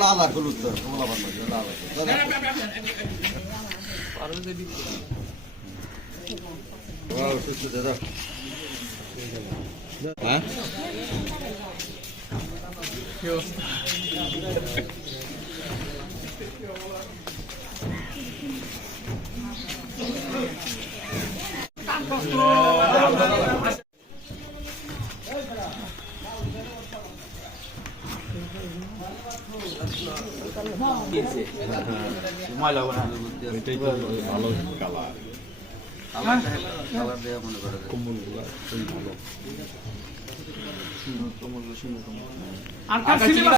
লাল আর হলুদ কমলা বান্না লাল আর সুস্থ Hả? Chưa. Mai lâu rồi, tôi chơi chơi, tôi bảo lâu cả lại. আর কার cinema